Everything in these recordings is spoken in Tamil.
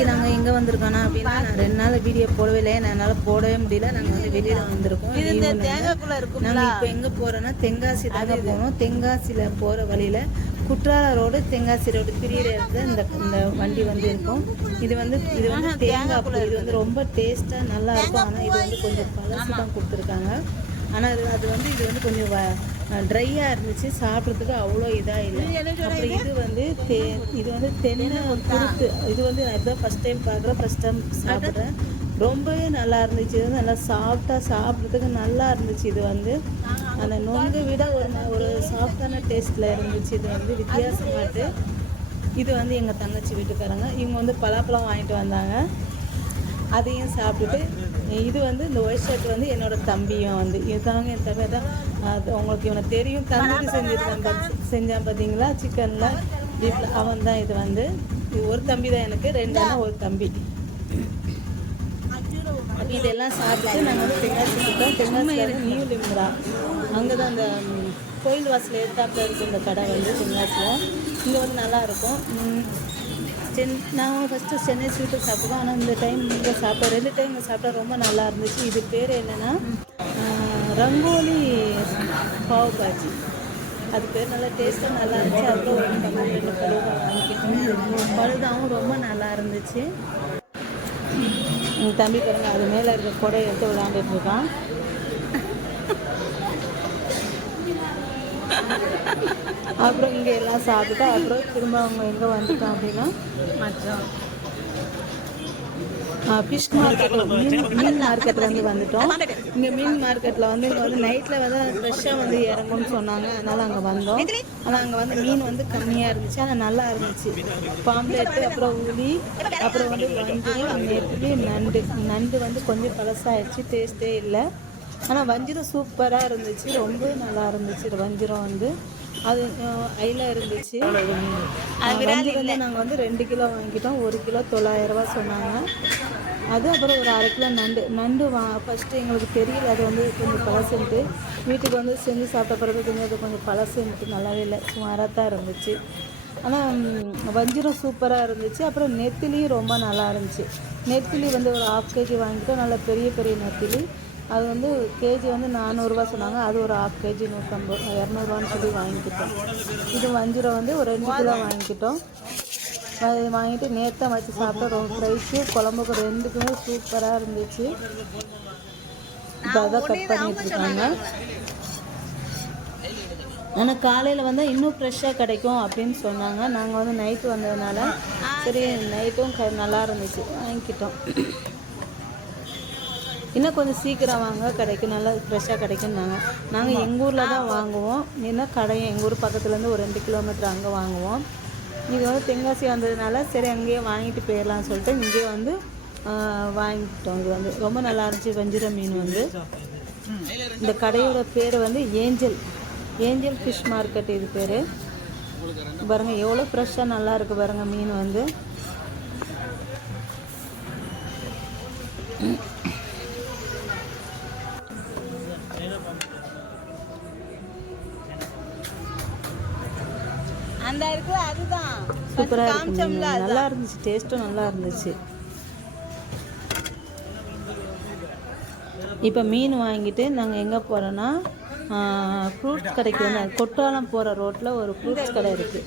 இன்றைக்கி நாங்கள் எங்கே வந்திருக்கோன்னா அப்படின்னா நான் 2 நாள் வீடியோ போடவே இல்லை, என்னால் போடவே முடியல. நாங்கள் வந்து வெளியில் வந்திருக்கோம். நாங்கள் இப்போ எங்கே போகிறோன்னா தென்காசி தாங்க போகணும். தென்காசியில் போகிற வழியில் குற்றால ரோடு தென்காசி ரோடு பிரியிற இடத்துல இந்த வண்டி வந்து இருக்கும். இது வந்து தேங்காய் பூ. இது வந்து ரொம்ப டேஸ்ட்டாக நல்லாயிருக்கும். ஆனால் இது வந்து கொஞ்சம் பழசு தான் கொடுத்துருக்காங்க. ஆனால் இது வந்து கொஞ்சம் ட்ரையாக இருந்துச்சு, சாப்பிட்றதுக்கு அவ்வளோ இதாக இல்லை. அப்புறம் இது வந்து தென்னை குருத்து. இது வந்து நான் இதுதான் ஃபஸ்ட் டைம் பார்க்குறேன், ஃபஸ்ட் டைம் சாப்பிட்றேன். ரொம்பவே நல்லா இருந்துச்சு. இது வந்து நல்லா சாப்பிட்றதுக்கு நல்லா இருந்துச்சு. இது வந்து அந்த நொங்கை விட ஒரு சாஃப்டான டேஸ்ட்டில் இருந்துச்சு. இது வந்து வித்தியாசமாட்டு. இது வந்து எங்கள் தங்கச்சி வீட்டுக்காரங்க, இவங்க வந்து பலாப்பழம் வாங்கிட்டு வந்தாங்க, அதையும் சாப்பிட்டுட்டு. இது வந்து இந்த ஒயிட் ஷர்ட் வந்து என்னோடய தம்பியும் வந்து இதுதாங்க என் தம்பி தான். அது உங்களுக்கு இவனை தெரியும், தந்தூரி செஞ்சான் பார்த்தீங்களா சிக்கனில் வீட்டில், அவன் தான். இது வந்து ஒரு தம்பி தான் எனக்கு, 2 அண்ணா ஒரு தம்பி. இதெல்லாம் சாப்பிட்டு நாங்கள் வந்து தென்காசி போட்டோம். தென்காசி நியூ லிம்ரா, அங்கே தான் அந்த கோயில் வாசல் எடுத்தாப்பில் இருக்குது இந்த கடை வந்து தென்காசியில். இங்கே வந்து நல்லாயிருக்கும். நாங்கள் ஃபஸ்ட்டு சென்னை ஸ்வீட்டு சாப்பிடுவோம். ஆனால் இந்த டைம் இங்கே சாப்பிட்டோம். 2 டைம் இங்கே சாப்பிட்டா ரொம்ப நல்லா இருந்துச்சு. இது பேர் என்னென்னா ரங்கோலி பாவ் பாஜி. அது பேர் நல்லா டேஸ்ட்டாக நல்லா இருந்துச்சு. அதுக்கு ஒரு 2 பழுதா வாங்கிக்கிட்டோம். பழுதாவும் ரொம்ப நல்லா இருந்துச்சு. எங்கள் தம்பி பாருங்க, அது மேலே இருக்க கொடையை எடுத்து விளையாண்டுட்டு இருக்கான். அப்புறம் இங்கே எல்லாம் சாப்பிட்டு அப்புறம் திரும்ப அவங்க எங்கே வந்துட்டோம் அப்படின்னா ஃபிஷ் மார்க்கெட்டில் மீன் மார்க்கெட்லேருந்து வந்துட்டோம். இங்கே மீன் மார்க்கெட்டில் வந்து இங்கே வந்து நைட்டில் வந்து ஃப்ரெஷ்ஷாக வந்து இறங்கும்னு சொன்னாங்க, அதனால் அங்கே வந்தோம். ஆனால் அங்கே வந்து மீன் வந்து கம்மியாக இருந்துச்சு, ஆனால் நல்லா இருந்துச்சு. பாம்ப்ளேட்டு, அப்புறம் உளி, அப்புறம் வந்து வஞ்சிரம், நெத்திலி, நண்டு வந்து கொஞ்சம் பழசாகிடுச்சு, டேஸ்ட்டே இல்லை. ஆனால் வஞ்சிரம் சூப்பராக இருந்துச்சு, ரொம்ப நல்லா இருந்துச்சு. வஞ்சிரம் வந்து அது ஐல இருந்துச்சு. வஞ்சிரம் வந்து நாங்கள் வந்து 2 கிலோ வாங்கிட்டோம். 1 கிலோ 900 ரூபா சொன்னாங்க. அது அப்புறம் ஒரு 1/2 கிலோ நண்டு ஃபஸ்ட்டு எங்களுக்கு தெரியல, அது வந்து கொஞ்சம் பழசுன்ட்டு. வீட்டுக்கு வந்து செஞ்சு சாப்பிட்ட பிறகு கொஞ்சம் அது கொஞ்சம் பழசுன்ட்டு நல்லாவே இல்லை, சுமாராக தான் இருந்துச்சு. ஆனால் வஞ்சிரம் சூப்பராக இருந்துச்சு. அப்புறம் நெத்திலியும் ரொம்ப நல்லா இருந்துச்சு. நெத்திலி வந்து ஒரு 1/2 கேஜி வாங்கிட்டோம். நல்லா பெரிய பெரிய நெத்திலி. அது வந்து கேஜி வந்து 400 ரூபா சொன்னாங்க. அது ஒரு 1/2 கேஜி 200 சொல்லி வாங்கிக்கிட்டோம். இது வஞ்சிரம் வந்து ஒரு 2 கிலோ வாங்கிக்கிட்டோம். வாங்கிட்டு நேற்று வச்சு சாப்பிட்டோம். ரொம்ப ஃப்ரைக்கு குழம்புக்கு 2க்குமே சூப்பராக இருந்துச்சு. இப்போ அதான் கட் பண்ணிட்டு இருக்காங்க. ஆனால் காலையில் வந்தால் இன்னும் ஃப்ரெஷ்ஷாக கிடைக்கும் அப்படின்னு சொன்னாங்க. நாங்கள் வந்து நைட்டு வந்ததுனால சரி நைட்டும் நல்லா இருந்துச்சு, வாங்கிக்கிட்டோம். இன்னும் கொஞ்சம் சீக்கிரம் வாங்க, கிடைக்கும், நல்லா ஃப்ரெஷ்ஷாக கிடைக்கும்னாங்க. நாங்கள் எங்கள் ஊரில் தான் வாங்குவோம். ஏன்னா கடையும் எங்கள் ஊர் பக்கத்துலேருந்து ஒரு 2 கிலோமீட்டர் அங்கே வாங்குவோம். இது வந்து தென்காசி வந்ததுனால சரி அங்கேயே வாங்கிட்டு போயிடலாம்னு சொல்லிட்டு இங்கேயே வந்து வாங்கிட்டோம். இது வந்து ரொம்ப நல்லா இருந்துச்சு. வஞ்சிரம் மீன் வந்து இந்த கடையோட பேர் வந்து ஏஞ்சல் ஃபிஷ் மார்க்கெட் இது பேர். பாருங்கள் எவ்வளோ ஃப்ரெஷ்ஷாக நல்லா இருக்குது பாருங்கள் மீன் வந்து. அந்த இருக்குல்ல அதுதான் சூப்பராக இருந்துச்சு, நல்லா இருந்துச்சு, டேஸ்ட்டும் நல்லா இருந்துச்சு. இப்போ மீன் வாங்கிட்டு நாங்கள் எங்கே போகிறோன்னா ஃப்ரூட்ஸ் கடைக்கு வந்து கொட்டாலம் போகிற ரோட்டில் ஒரு ஃப்ரூட்ஸ் கடை இருக்குது,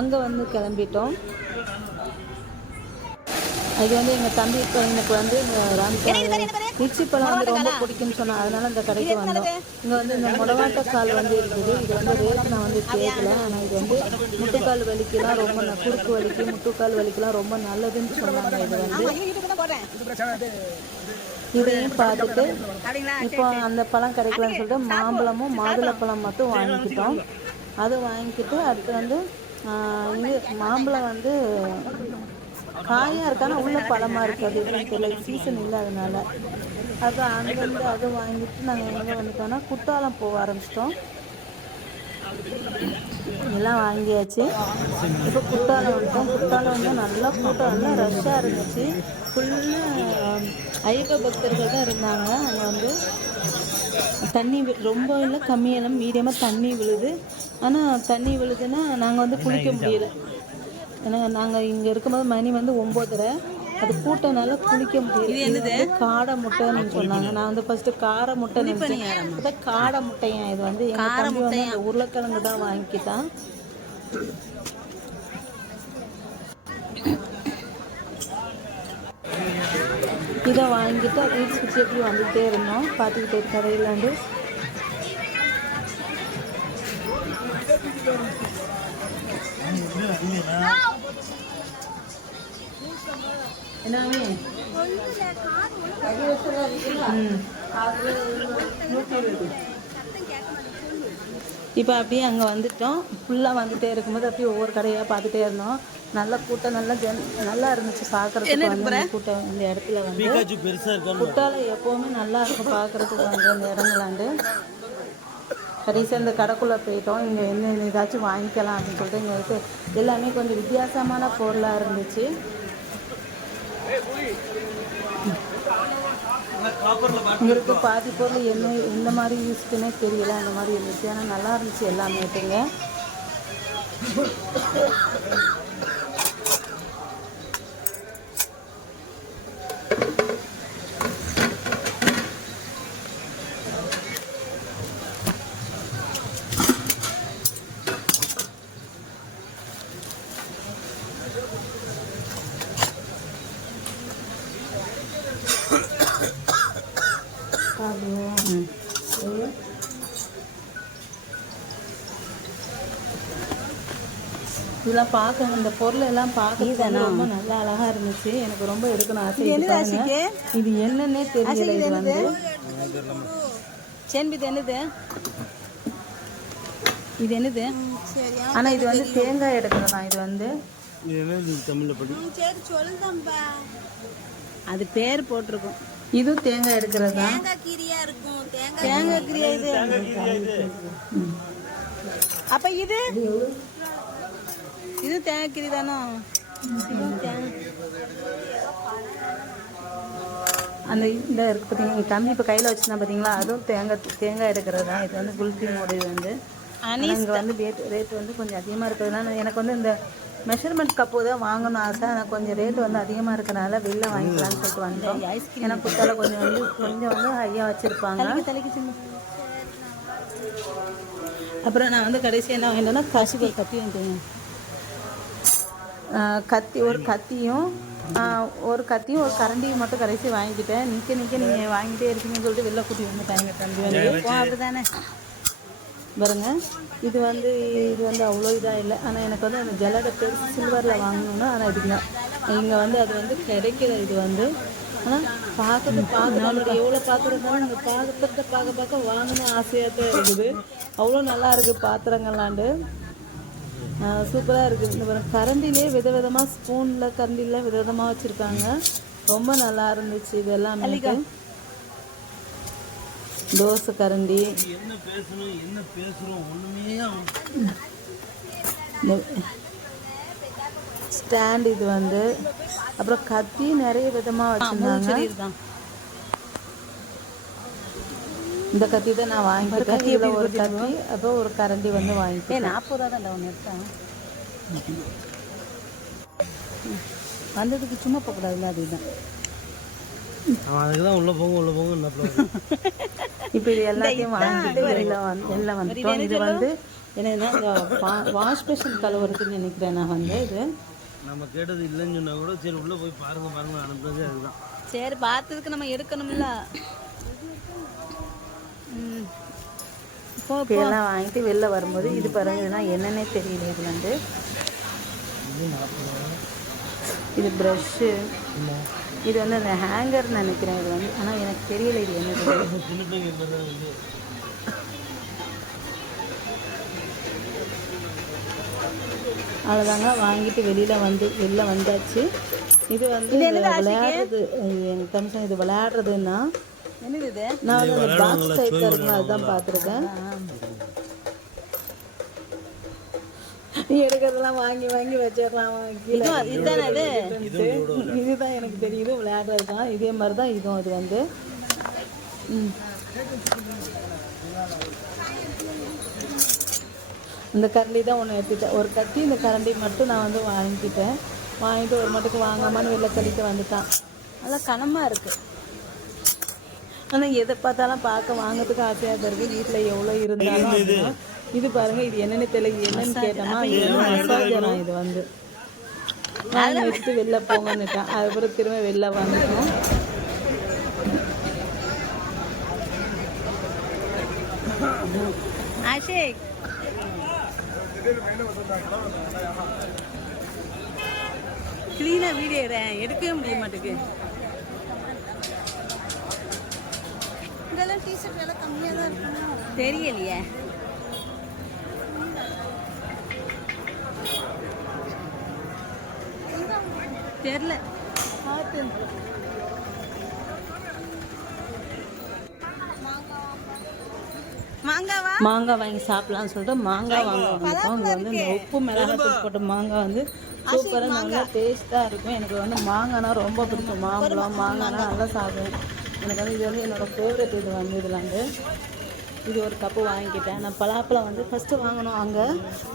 அங்கே வந்து கிளம்பிட்டோம். அது வந்து எங்கள் தம்பி எனக்கு வந்து லிச்சி பழம் வந்து ரொம்ப பிடிக்கும்னு சொன்னான், அதனால் அந்த கடைக்கு வந்தோம். இங்கே வந்து இந்த முடவாட்டக்கால் வந்து இருக்குது. இது வந்து ரேட் நான் வந்து கேட்கல, ஆனால் இது வந்து முட்டுக்கால் வலிக்கெலாம் ரொம்ப குறுக்கு வலிக்கு முட்டுக்கால் வலிக்கெலாம் ரொம்ப நல்லதுன்னு சொன்னாங்க. இது வந்து இதையும் பார்த்துட்டு இப்போ அந்த பழம் கிடைக்கலன்னு சொல்லிட்டு மாம்பழமும் மாதுளப்பழம் மட்டும் வாங்கிக்கிட்டோம். அதை வாங்கிக்கிட்டு அடுத்து வந்து இது மாம்பழம் வந்து காயாக இருக்கானா உள்ள பழமாக இருக்குது, தெரியல, சீசன் இல்லை அதனால். அது அங்கேருந்து அதை வாங்கிட்டு நாங்கள் எங்கே வந்துட்டோம்னா குற்றாலம் போக ஆரம்பிச்சிட்டோம். எல்லாம் வாங்கியாச்சு. இப்போ குற்றாலம் வந்துட்டோம். குற்றாலம் வந்து நல்லா கூட்டம், நல்லா ரஷ்ஷாக இருந்துச்சு. ஃபுல்லாக ஐயப்ப பக்தர்கள் தான் இருந்தாங்க. அங்கே வந்து தண்ணி ரொம்ப இல்லை, கம்மியெல்லாம் மீடியமாக தண்ணி விழுது. ஆனால் தண்ணி விழுதுன்னா நாங்கள் வந்து குளிக்க முடியல. ஏன்னா நாங்கள் இங்கே இருக்கும்போது மணி வந்து 9:30. அது கூட்டனால குளிக்க முடியாது. இது என்னது? காடை முட்டைன்னு சொன்னாங்க. நான் வந்து ஃபர்ஸ்ட் காடை முட்டை நினைச்சேன். அதான் காடை முட்டையா இது வந்து எங்க தம்பி வந்து அந்த உருளைக்கிழங்கு தான் வாங்கிட்டான். இதை வாங்கிட்டு அப்படியே சுற்றி எப்படி வந்துகிட்டே இருந்தோம், பார்த்துக்கிட்டே கடையிலாண்டு. என்னவே இப்போ அப்படியே அங்கே வந்துட்டோம். ஃபுல்லாக வந்துகிட்டே இருக்கும்போது அப்படியே ஒவ்வொரு கடையாக பார்த்துட்டே இருந்தோம். நல்ல கூட்டம், நல்லா இருந்துச்சு பார்க்குறதுக்கு. வந்து கூட்டம் இந்த இடத்துல வந்து குட்டால எப்போவுமே நல்லா இருக்கும் பார்க்குறதுக்கு வந்து அந்த இடங்களாண்டு. கடைசியாக இந்த கடைக்குள்ளே போயிட்டோம். இங்கே என்ன ஏதாச்சும் வாங்கிக்கலாம் அப்படின்னு சொல்லிட்டு இங்கே இருக்கு. எல்லாமே கொஞ்சம் வித்தியாசமான பொருளாக இருந்துச்சு. இங்கே பாதி பொருள் என்ன இந்த மாதிரி யூஸ்க்குன்னே தெரியல, அந்த மாதிரி இருந்துச்சு. ஆனால் நல்லா இருந்துச்சு எல்லாமேட்டுங்க. இதெல்லாம் பார்க்க, இந்த பொருள் எல்லாம் பார்க்க ரொம்ப நல்லா அழகா இருந்துச்சு. எனக்கு ரொம்ப எடுக்கணும் ஆசை. இது என்னன்னே தெரியல. இது வந்து சென்பிது என்னது, இது என்னது? ஆனா இது வந்து தேங்காய் எடுக்கிறதா. இது வந்து அது பேர் போட்டிருக்கும். இதுவும் தேங்காய் எடுக்கிறதா. தேங்காய் கீரியா இது. அப்ப இது தேங்காய் கீரி தானோ? அந்த இந்த இருக்கு பார்த்தீங்கன்னா, எங்கள் தம்பி இப்போ கையில் வச்சுருந்தா பார்த்தீங்களா, அதுவும் தேங்காய் எடுக்கிறது தான். இது வந்து குல்ஃபியோட இது வந்து இங்கே வந்து ரேட் வந்து கொஞ்சம் அதிகமாக இருக்கிறதுனால எனக்கு வந்து இந்த மெஷர்மெண்ட் கப்பு தான் வாங்கணும் ஆசை. ஆனால் கொஞ்சம் ரேட்டு வந்து அதிகமாக இருக்கிறனால வெளில வாங்கிக்கலான்னு சொல்லிட்டு வந்தோம். ஏன்னா குத்தால கொஞ்சம் வந்து ஹையாக வச்சுருப்பாங்க. அப்புறம் நான் வந்து கடைசியாக என்ன வாங்கிட்டேன்னா கசிவு கத்தி வாங்கிட்டேங்க. ஒரு கத்தியும் ஒரு கரண்டியும் மட்டும் கடைசி வாங்கிக்கிட்டேன். நிற்க நீங்கள் வாங்கிட்டே இருக்கீங்கன்னு சொல்லிட்டு வெளில கூட்டி வந்துட்டாங்க தம்பி வந்து. அப்படி தானே பாருங்க. இது வந்து அவ்வளோ இதாக இல்லை. ஆனால் எனக்கு வந்து அந்த ஜல்லடை பெருசு சில்வரில் வாங்கணுன்னா, ஆனால் இதுக்கு இங்கே வந்து அது வந்து கிடைக்கிற இது வந்து. ஆனால் பார்க்குறது எவ்வளோ பார்க்குறதுனால நாங்கள் பார்க்க வாங்கணும் ஆசையாக தான் இருக்குது. அவ்வளோ நல்லா இருக்குது பாத்திரங்கள்லாண்டு. சூப்பராக இருக்குது. இந்த கரண்டிலே விதவிதமாக ஸ்பூனில் கரண்டியில் விதவிதமாக வச்சுருக்காங்க. ரொம்ப நல்லா இருந்துச்சு. இது எல்லாமே தோசை கரண்டி, ஸ்டாண்ட், இது வந்து அப்புறம் கத்தி நிறைய விதமாக வச்சுருந்தாங்க. இந்த கத்தி தான் நான் வாங்கிக்கிட்டேன். இதில் ஒரு கத்தி அப்புறம் ஒரு கரண்டி வந்து வாங்கிட்டேன். 40 ரூபா தான் ஒன்று எடுத்தேன். வந்ததுக்கு சும்மா போகக்கூடாதுல்ல, அதுதான். அதுக்கு தான் உள்ளே போங்க. இப்போ இது எல்லாத்தையும் வாங்கிட்டு எல்லாம் வந்துட்டோம். இது வந்து என்னன்னா வாஷ் பேஷன் கழுவுறதுன்னு நினைக்கிறேன் நான் வந்து. இது நம்ம கேட்டது இல்லைன்னு சொன்னா கூட சரி உள்ளே போய் பாருங்க அனுப்புறது அதுதான். சரி பார்த்ததுக்கு நம்ம எடுக்கணும்ல. இதெல்லாம் வாங்கிட்டு வெளில வரும்போது இது பாருங்க, இதெல்லாம் என்னன்னே தெரியல. இது வந்து இது ப்ரஷ்ஷு, இது வந்து அந்த ஹேங்கர்னு நினைக்கிறேன் இது வந்து. ஆனால் எனக்கு தெரியல இது என்னது. அவ்வளோதாங்க, வாங்கிட்டு வெளில வந்தாச்சு. இது வந்து விளையாடுறது. எனக்கு தமிழ் இது விளையாடுறதுன்னா என்னது இது? நான் வந்து அந்த பாக்ஸ் டைப்ல இருக்குன்னு அதுதான் பார்த்துருக்கேன். நீ எடுக்கிறதெல்லாம் வாங்கி வச்சிடலாம். இதுதான் எனக்கு தெரியுது, விளையாடுறது தான். இதே மாதிரி தான் இதுவும். அது வந்து இந்த கரண்டி தான் ஒன்று எடுத்துட்டேன். ஒரு கத்தி, இந்த கரண்டி மட்டும் நான் வந்து வாங்கிக்கிட்டேன். வாங்கிட்டு ஒரு மட்டுக்கு வாங்காமன்னு வெளில தள்ளிட்டு வந்துட்டான். நல்லா கனமாக இருக்குது. ஆனால் எதை பார்த்தாலும் பார்க்க வாங்கிறதுக்கு ஆசையாக தான் இருக்குது. வீட்டில் எவ்வளோ இருந்தாலும் அப்படின்னா இது பாருங்கள், இது என்னென்னு தெரியல. இது என்னென்னு கேட்டோம்னா இது வந்து மசாஜரம். இது வந்து வாங்கி வச்சுட்டு வெளில போங்கன்னுட்டான். அதுக்கப்புறம் திரும்ப வெளில வந்துட்டோம். அஷேக் கிளீனாக வீடியோ எடுக்கவே முடிய மாட்டேங்குது. இதெல்லாம் டிஷர்ட் விலை கம்மியாக தான் இருக்கணும். தெரியலையே. தெரில. பார்த்து மாங்காய் வாங்கி சாப்பிடலாம்னு சொல்லிட்டு மாங்காய் வாங்கிட்டோம். இங்கே வந்து இந்த உப்பு மிளகாத்தூள் போட்ட மாங்காய் வந்து சூப்பராக நல்லா டேஸ்ட்டாக இருக்கும். எனக்கு வந்து மாங்காய்னா ரொம்ப பிடிக்கும். மாம்பழம் மாங்காய்னா நல்லா சாப்பிடுவேன். எனக்கு வந்து இது வந்து என்னோடய ஃபேவரட். இது வந்து இதில் வந்து இது ஒரு கப்பு வாங்கிக்கிட்டேன். நான் பலாப்பழம் வந்து ஃபஸ்ட்டு வாங்கினோம் அங்கே.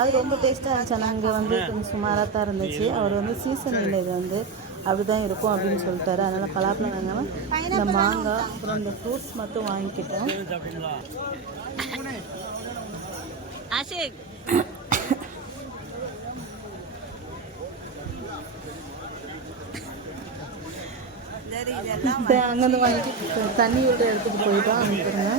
அது ரொம்ப டேஸ்ட்டாக இருந்துச்சு. ஆனால் அங்கே வந்து கொஞ்சம் சுமாராக தான் இருந்துச்சு. அவர் வந்து சீசன் இல்லை, இது வந்து அப்படி தான் இருக்கும் அப்படின்னு சொல்லிட்டாரு. அதனால் பலாப்பழம் வாங்காமல் இந்த மாங்காய் அப்புறம் இந்த ஃப்ரூட்ஸ் மட்டும் வாங்கிக்கிட்டோம். அங்கேருந்து வாங்கிட்டு தண்ணி விட்டு எடுத்துகிட்டு போயிட்டோம். அனுப்பிடுங்க.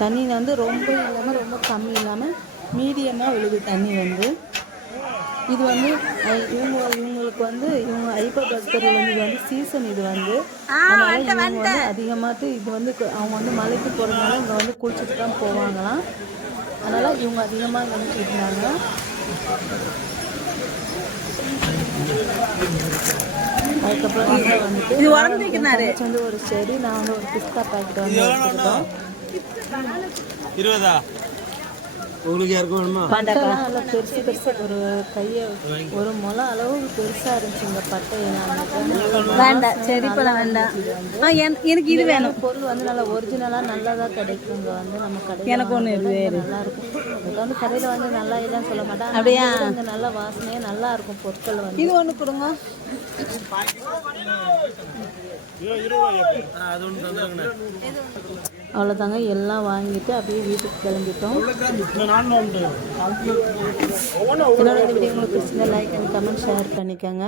தண்ணி வந்து ரொம்ப இல்லாமல் ரொம்ப கம்மி இல்லாமல் மீடியமாக விழுது தண்ணி வந்து. இது வந்து இவங்களுக்கு வந்து இவங்க ஐப்ப பக்தர்கள் வந்து இது வந்து சீசன். இது வந்து அதனால் இவங்க வந்து அதிகமாகட்டு இது வந்து அவங்க வந்து மலைக்கு போகிறதுனால இங்கே வந்து குளிச்சுட்டு தான் போவாங்களாம். அதனால் இவங்க அதிகமாக வந்து இருந்தாங்க. அதுக்கப்புறம் வந்துட்டு வந்து ஒரு செடி, நான் வந்து ஒரு பிஸ்தா பாக்கெட் வந்து எடுத்துக்கிட்டோம். 20 உங்களுக்கு யாருக்கும் வேணுமா? பட்டைலாம் நல்லா பெருசு பெருசாக ஒரு கையை ஒரு முளை அளவு பெருசாக இருந்துச்சு இந்த பட்டை. வேண்டாம், சரி பழம் வேண்டாம். எனக்கு இது வேணும். பொருள் வந்து நல்லா ஒரிஜினலாக நல்லதாக கிடைக்கும். இங்கே வந்து நம்ம கடை எனக்கு ஒன்று நல்லா இருக்கும். இதுக்கு வந்து கடையில் வந்து நல்லா இல்லைன்னு சொல்ல மாட்டேன். அப்படியே அங்கே நல்லா வாசனையாக நல்லா இருக்கும் பொருட்கள் வந்து. இது ஒன்று கொடுங்க. அவ்வளோதாங்க, எல்லாம் வாங்கிட்டு அப்படியே வீட்டுக்கு கிளம்பிட்டோம். என்னோட இந்த வீடியோ உங்களுக்கு பிடிச்சிருந்தா லைக் அண்ட் கமெண்ட் ஷேர் பண்ணிக்கோங்க.